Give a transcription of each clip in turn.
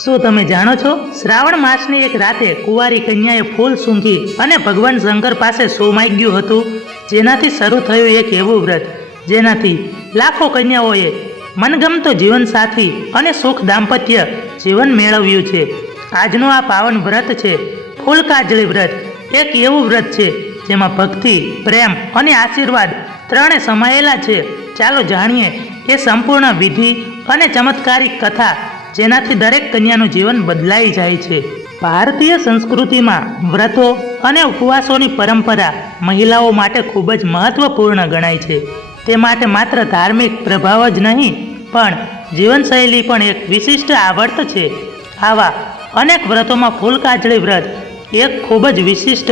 શું તમે જાણો છો, શ્રાવણ માસની એક રાતે કુંવારી કન્યાએ ફૂલ સૂંઘી અને ભગવાન શંકર પાસે શું માંગ્યું હતું, જેનાથી શરૂ થયું એક એવું વ્રત જેનાથી લાખો કન્યાઓએ મનગમતો જીવનસાથી અને સુખ દાંપત્ય જીવન મેળવ્યું છે. આજનું આ પાવન વ્રત છે ફૂલ કાજળી વ્રત. એક એવું વ્રત છે જેમાં ભક્તિ, પ્રેમ અને આશીર્વાદ ત્રણે સમાયેલા છે. ચાલો જાણીએ એ સંપૂર્ણ વિધિ અને ચમત્કારિક કથા જેનાથી દરેક કન્યાનું જીવન બદલાઈ જાય છે. ભારતીય સંસ્કૃતિમાં વ્રતો અને ઉપવાસોની પરંપરા મહિલાઓ માટે ખૂબ જ મહત્વપૂર્ણ ગણાય છે. તે માટે માત્ર ધાર્મિક પ્રભાવ જ નહીં પણ જીવનશૈલી પણ એક વિશિષ્ટ આવર્ત છે. આવા અનેક વ્રતોમાં ફૂલ કાજળી વ્રત એક ખૂબ જ વિશિષ્ટ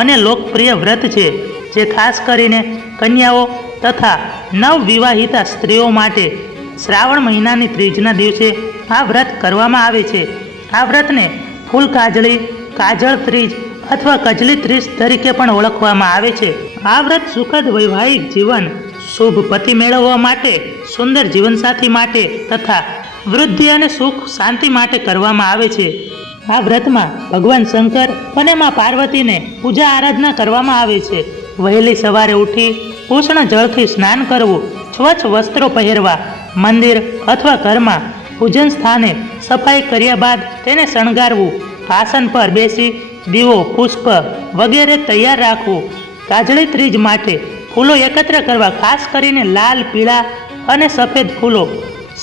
અને લોકપ્રિય વ્રત છે, જે ખાસ કરીને કન્યાઓ તથા નવવિવાહિતા સ્ત્રીઓ માટે શ્રાવણ મહિનાની ત્રીજના દિવસે આ વ્રત કરવામાં આવે છે. આ વ્રતને ફૂલ કાજળી, કાજળ ત્રીજ અથવા કજલી ત્રીજ તરીકે પણ ઓળખવામાં આવે છે. આ વ્રત સુખદ વૈવાહિક જીવન, શુભ પતિ મેળવવા માટે, સુંદર જીવનસાથી માટે તથા વૃદ્ધિ અને સુખ શાંતિ માટે કરવામાં આવે છે. આ વ્રતમાં ભગવાન શંકર અને મા પાર્વતીને પૂજા આરાધના કરવામાં આવે છે. વહેલી સવારે ઉઠી ઉષ્ણ જળથી સ્નાન કરવું, સ્વચ્છ વસ્ત્રો પહેરવા, મંદિર અથવા ઘરમાં પૂજન સ્થાને સફાઈ કર્યા બાદ તેને શણગારવું, આસન પર બેસી દીવો, પુષ્પ વગેરે તૈયાર રાખવું. કાજળી ત્રીજ માટે ફૂલો એકત્ર કરવા, ખાસ કરીને લાલ, પીળા અને સફેદ ફૂલો.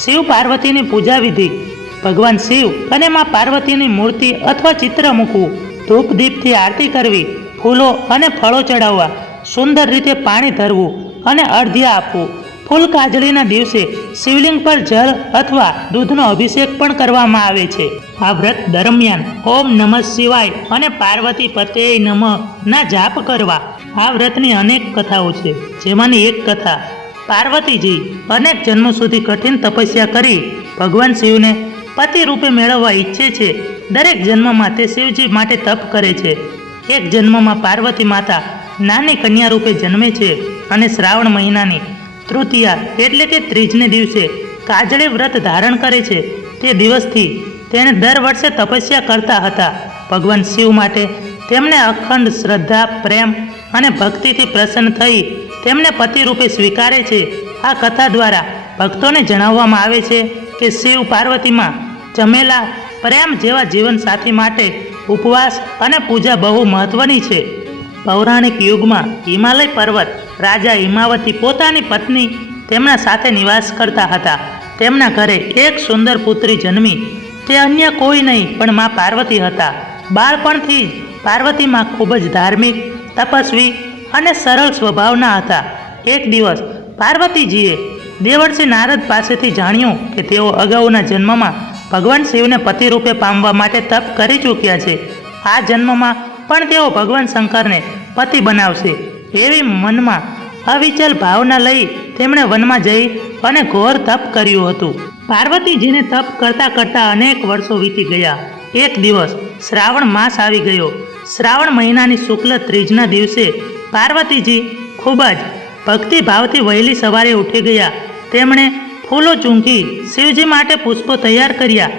શિવ પાર્વતીની પૂજા વિધિ: ભગવાન શિવ અને મા પાર્વતીની મૂર્તિ અથવા ચિત્ર મૂકવું, ધૂપ દીપથી આરતી કરવી, ફૂલો અને ફળો ચડાવવા, સુંદર રીતે પાણી ધરવું અને અર્ધ્ય આપવું. ફૂલ કાજળીના દિવસે શિવલિંગ પર જળ અથવા દૂધનો અભિષેક પણ કરવામાં આવે છે. આ વ્રત દરમિયાન ઓમ નમઃ શિવાય અને પાર્વતી પતયે નમઃ ના જાપ કરવા. આ વ્રતની અનેક કથાઓ છે, જેમાંની એક કથા: પાર્વતીજી અનેક જન્મો સુધી કઠિન તપસ્યા કરી ભગવાન શિવને પતિ રૂપે મેળવવા ઈચ્છે છે. દરેક જન્મમાં તે શિવજી માટે તપ કરે છે. એક જન્મમાં પાર્વતી માતા નાની કન્યા રૂપે જન્મે છે અને શ્રાવણ મહિનાની તૃતીયા એટલે કે ત્રીજને દિવસે કાજળી વ્રત ધારણ કરે છે. તે દિવસથી તેણે દર વર્ષે તપસ્યા કરતા હતા. ભગવાન શિવ માટે તેમને અખંડ શ્રદ્ધા, પ્રેમ અને ભક્તિથી પ્રસન્ન થઈ તેમને પતિ રૂપે સ્વીકારે છે. આ કથા દ્વારા ભક્તોને જણાવવામાં આવે છે કે શિવ પાર્વતીમાં જમેલા પ્રેમ જેવા જીવનસાથી માટે ઉપવાસ અને પૂજા બહુ મહત્વની છે. પૌરાણિક યુગમાં હિમાલય પર્વત રાજા હિમાવતી પોતાની પત્ની તેમના સાથે નિવાસ કરતા હતા. તેમના ઘરે એક સુંદર પુત્રી જન્મી. તે અન્ય કોઈ નહીં પણ મા પાર્વતી હતા. બાળપણથી જ પાર્વતીમાં ખૂબ જ ધાર્મિક, તપસ્વી અને સરળ સ્વભાવના હતા. એક દિવસ પાર્વતીજીએ દેવર્ષિ નારદ પાસેથી જાણ્યું કે તેઓ અગાઉના જન્મમાં ભગવાન શિવને પતિ રૂપે પામવા માટે તપ કરી ચૂક્યા છે. આ જન્મમાં પણ તેઓ ભગવાન શંકરને પતિ બનાવશે એવી મનમાં અવિચલ ભાવના લઈ તેમણે વનમાં જઈ અને ઘોર તપ કર્યું હતું. પાર્વતીજીને તપ કરતાં કરતાં અનેક વર્ષો વીતી ગયા. એક દિવસ શ્રાવણ માસ આવી ગયો. શ્રાવણ મહિનાની શુક્લ ત્રીજના દિવસે પાર્વતીજી ખૂબ જ ભક્તિભાવથી વહેલી સવારે ઉઠી ગયા. તેમણે ફૂલો ચૂંકી શિવજી માટે પુષ્પો તૈયાર કર્યા.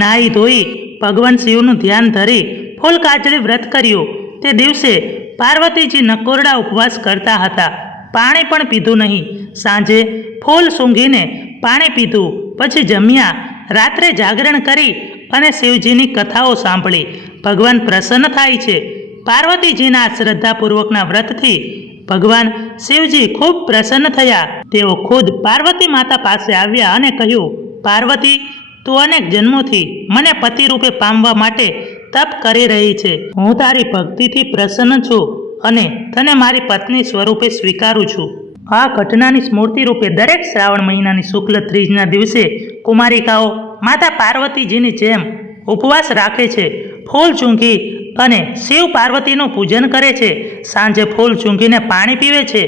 નાહી ધોઈ ભગવાન શિવનું ધ્યાન ધરી ફૂલ કાજળી વ્રત કર્યું. તે દિવસે પાર્વતીજી નકોરડા ઉપવાસ કરતા હતા. પાણી પણ પીધું નહીં. સાંજે ફૂલ સૂંઘીને પાણી પીધું, પછી જમ્યા. રાત્રે જાગરણ કરી અને શિવજીની કથાઓ સાંભળી. ભગવાન પ્રસન્ન થાય છે. પાર્વતીજીના શ્રદ્ધાપૂર્વકના વ્રતથી ભગવાન શિવજી ખૂબ પ્રસન્ન થયા. તેઓ ખુદ પાર્વતી માતા પાસે આવ્યા અને કહ્યું, પાર્વતી, તું અનેક જન્મોથી મને પતિ રૂપે પામવા માટે તપ કરી રહી છે. હું તારી ભક્તિથી પ્રસન્ન છું અને તને મારી પત્ની સ્વરૂપે સ્વીકારું છું. આ ઘટનાની સ્મૃતિ રૂપે દરેક શ્રાવણ મહિનાની શુક્લ ત્રીજના દિવસે કુમારિકાઓ માતા પાર્વતીજીની જેમ ઉપવાસ રાખે છે. ફૂલ ચૂંકી અને શિવ પાર્વતીનું પૂજન કરે છે. સાંજે ફૂલ ચૂંકીને પાણી પીવે છે.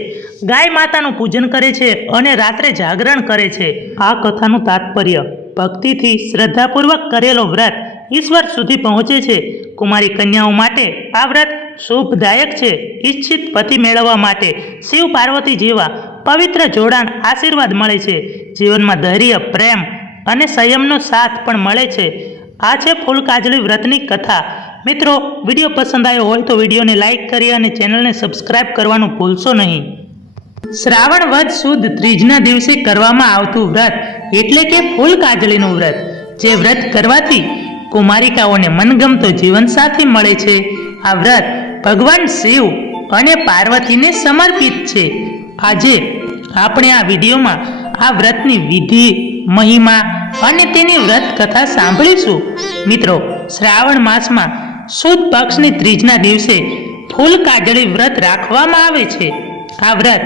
ગાય માતાનું પૂજન કરે છે અને રાત્રે જાગરણ કરે છે. આ કથાનું તાત્પર્ય: ભક્તિથી શ્રદ્ધાપૂર્વક કરેલો વ્રત ઈશ્વર સુધી પહોંચે છે. કુમારી કન્યાઓ માટે આ વ્રત શુભદાયક છે. ઈચ્છિત પતિ મેળવવા માટે શિવ પાર્વતી જેવા પવિત્ર જોડાણ આશીર્વાદ મળે છે. જીવનમાં ધૈર્ય, પ્રેમ અને સંયમનો સાથ પણ મળે છે. આ છે ફૂલકાજળી વ્રતની કથા. મિત્રો, વિડીયો પસંદ આવ્યો હોય તો વિડીયોને લાઇક કરી અને ચેનલને સબસ્ક્રાઇબ કરવાનું ભૂલશો નહીં. શ્રાવણ વદ સુદ ત્રીજના દિવસે કરવામાં આવતું વ્રત એટલે કે ફૂલકાજળીનું વ્રત. જે વ્રત કરવાથી કુમારિકાઓને મનગમતો જીવનસાથી મળે છે. આ વ્રત ભગવાન શિવ અને પાર્વતીને સમર્પિત છે. આજે આપણે આ વિડીયોમાં આ વ્રતની વિધિ, મહિમા અને તેની વ્રત કથા સાંભળીશું. મિત્રો, શ્રાવણ માસમાં સુદ પક્ષની ત્રીજના દિવસે ફૂલકાજળી વ્રત રાખવામાં આવે છે. આ વ્રત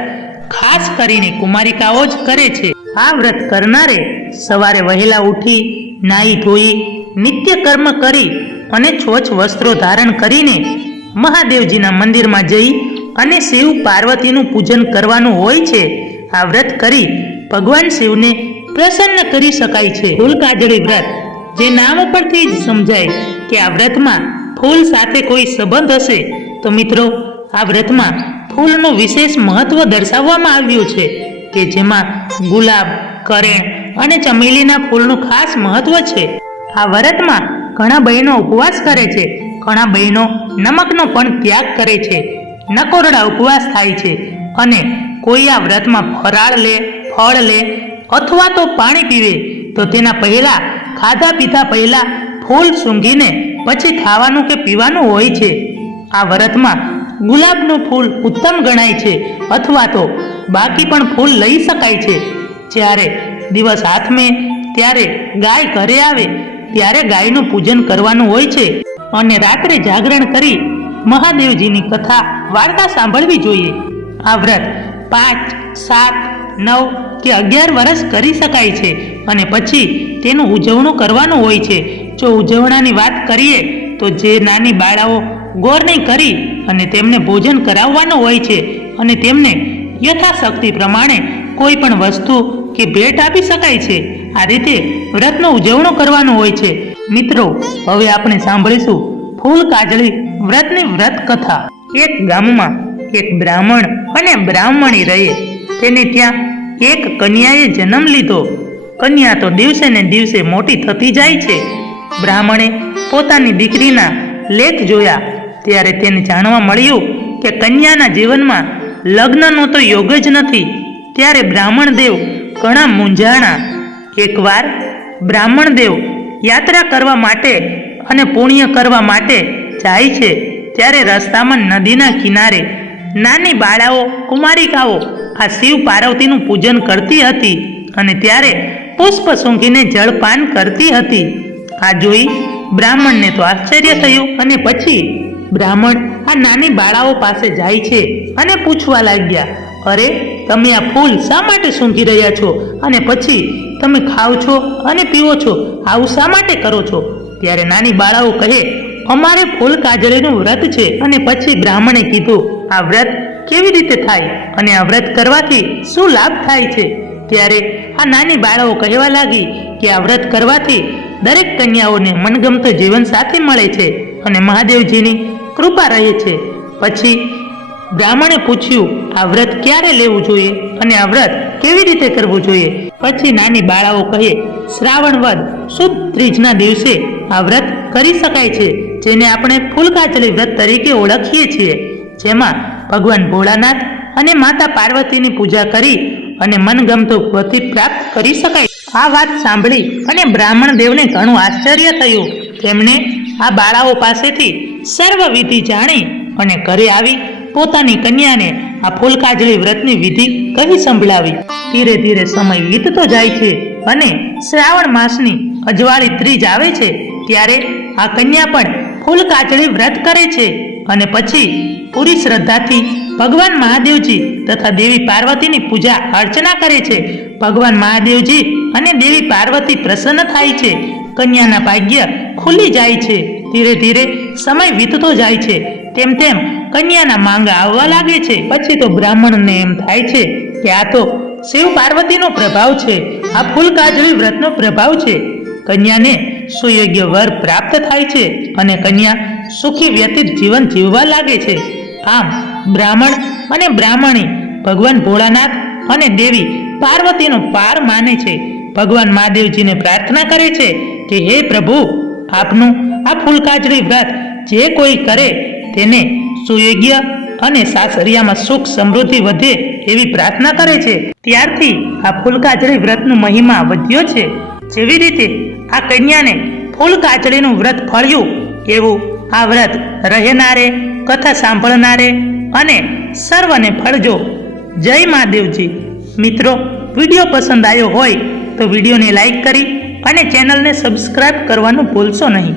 ખાસ કરીને કુમારિકાઓ જ કરે છે. આ વ્રત કરનારે સવારે વહેલા ઉઠી નાહી ધોઈ નિત્ય કર્મ કરી અને છોછ વસ્ત્રો ધારણ કરીને મહાદેવજીના મંદિરમાં જઈ અને શિવ પાર્વતીનું પૂજન કરવાનું હોય છે. આ વ્રત કરી ભગવાન શિવને પ્રસન્ન કરી શકાય છે. ફૂલકાજળી વ્રત, જે નામ પરથી જ સમજાય કે આ વ્રતમાં ફૂલ સાથે કોઈ સંબંધ હશે, તો મિત્રો આ વ્રતમાં ફૂલનું વિશેષ મહત્વ દર્શાવવામાં આવ્યું છે કે જેમાં ગુલાબ, કરેણ અને ચમેલીના ફૂલનું ખાસ મહત્વ છે. આ વ્રતમાં ઘણા બહેનો ઉપવાસ કરે છે, ઘણા બહેનો નમકનો પણ ત્યાગ કરે છે. નકોરડા ઉપવાસ થાય છે અને કોઈ આ વ્રતમાં ફરાળ લે, ફળ લે અથવા તો પાણી પીવે તો તેના પહેલા ખાધા પીધા પહેલા ફૂલ સૂંઘીને પછી ખાવાનું કે પીવાનું હોય છે. આ વ્રતમાં ગુલાબનું ફૂલ ઉત્તમ ગણાય છે અથવા તો બાકી પણ ફૂલ લઈ શકાય છે. જ્યારે દિવસ હાથમે ત્યારે ગાય ઘરે આવે ત્યારે ગાયનું પૂજન કરવાનું હોય છે અને રાત્રે જાગરણ કરી મહાદેવજીની કથા વાર્તા સાંભળવી જોઈએ. આ વ્રત 5, 7, 9 કે 11 વર્ષ કરી શકાય છે અને પછી તેનું ઉજવણું કરવાનું હોય છે. જો ઉજવણાની વાત કરીએ તો જે નાની બાળાઓ ગોરણી કરી અને તેમને ભોજન કરાવવાનું હોય છે અને તેમને યથાશક્તિ પ્રમાણે કોઈ પણ વસ્તુ કે ભેટ આપી શકાય છે. આ રીતે વ્રતનું ઉજવણું કરવાનું હોય છે. મિત્રો, હવે આપણે સાંભળીશું ફૂલકાજળી વ્રતની વ્રત કથા. એક ગામમાં એક બ્રાહ્મણ અને બ્રાહ્મણી રહે. તેને ત્યાં એક કન્યાએ જન્મ લીધો. કન્યા તો દિવસે ને દિવસે મોટી થતી જાય છે. બ્રાહ્મણે પોતાની દીકરીના લેખ જોયા ત્યારે તેને જાણવા મળ્યું કે કન્યાના જીવનમાં લગ્નનો તો યોગ જ નથી. ત્યારે બ્રાહ્મણ દેવ ઘણા મૂંઝાણા. એકવાર બ્રાહ્મણ દેવ યાત્રા કરવા માટે અને પુણ્ય કરવા માટે જાય છે. ત્યારે રસ્તામાં નદીના કિનારે નાની બાળાઓ, કુમારિકાઓ આ શિવ પાર્વતીનું પૂજન કરતી હતી અને ત્યારે પુષ્પ સૂંઘીને જળપાન કરતી હતી. આ જોઈ બ્રાહ્મણને તો આશ્ચર્ય થયું અને પછી બ્રાહ્મણ આ નાની બાળાઓ પાસે જાય છે અને પૂછવા લાગ્યા, અરે, તમે આ ફૂલ શા માટે સૂંઘી રહ્યા છો અને પછી તમે ખાવ છો અને પીવો છો, આવું શા માટે કરો છો? ત્યારે નાની બાળાઓ કહે, અમારે ફૂલકાજળીનું વ્રત છે. અને પછી બ્રાહ્મણે કીધું, આ વ્રત કેવી રીતે થાય અને આ વ્રત કરવાથી શું લાભ થાય છે? ત્યારે આ નાની બાળાઓ કહેવા લાગી કે આ વ્રત કરવાથી દરેક કન્યાઓને મનગમતો જીવનસાથી મળે છે અને મહાદેવજીની કૃપા રહે છે. પછી બ્રાહ્મણે પૂછ્યું, આ વ્રત ક્યારે લેવું જોઈએ અને આ વ્રત કેવી રીતે કરવું જોઈએ? પછી નાની બાળાઓ કહે, શ્રાવણ વદ સુદ ત્રીજના દિવસે આ વ્રત કરી શકાય છે, જેને આપણે ફૂલકાજળી વ્રત તરીકે ઓળખીએ છીએ. જેમાં ભગવાન ભોળાનાથ અને માતા પાર્વતીની પૂજા કરી અને મનગમતો પતિ પ્રાપ્ત કરી શકાય. આ વાત સાંભળી અને બ્રાહ્મણ દેવને ઘણું આશ્ચર્ય થયું. તેમણે આ બાળાઓ પાસેથી સર્વ વિધિ જાણી અને ઘરે આવી પોતાની કન્યાને આ ફૂલકાજળી વ્રતની વિધિ કહી સંભળાવી. ધીરે ધીરે સમય વીતતો જાય છે અને શ્રાવણ માસની અજવાળી ત્રીજ આવે છે ત્યારે આ કન્યા પણ ફૂલકાજળી વ્રત કરે છે અને પછી પૂરી શ્રદ્ધાથી ભગવાન મહાદેવજી તથા દેવી પાર્વતીની પૂજા અર્ચના કરે છે. ભગવાન મહાદેવજી અને દેવી પાર્વતી પ્રસન્ન થાય છે. કન્યાના ભાગ્ય ખુલી જાય છે. ધીરે ધીરે સમય વીતતો જાય છે. તેમ તેમ કન્યાના માંગ આવવા લાગે છે. પછી તો બ્રાહ્મણને એમ થાય છે કે આ તો શિવ પાર્વતીનો પ્રભાવ છે, આ ફૂલકાજળી વ્રતનો પ્રભાવ છે. કન્યાને સુયોગ્ય વર પ્રાપ્ત થાય છે અને કન્યા સુખી વ્યતીત જીવન જીવવા લાગે છે. આમ બ્રાહ્મણ અને બ્રાહ્મણી ભગવાન ભોળાનાથ અને દેવી પાર્વતીનો પાર માને છે. ભગવાન મહાદેવજીને પ્રાર્થના કરે છે કે હે પ્રભુ, આપનું આ ફૂલકાજળી વ્રત જે કોઈ કરે તેને સુયોગ્ય અને સાસરિયામાં સુખ સમૃદ્ધિ વધે એવી પ્રાર્થના કરે છે. ત્યારથી આ ફૂલકાજળી વ્રતનું મહિમા વધ્યો છે. જેવી રીતે આ કન્યાને ફૂલકાજળીનું વ્રત ફળ્યું એવું આ વ્રત રહેનારે, કથા સાંભળનારે અને સર્વને ફળજો. જય મહાદેવજી. મિત્રો, વિડીયો પસંદ આવ્યો હોય તો વિડીયોને લાઈક કરી અને ચેનલને સબસ્ક્રાઇબ કરવાનું ભૂલશો નહીં.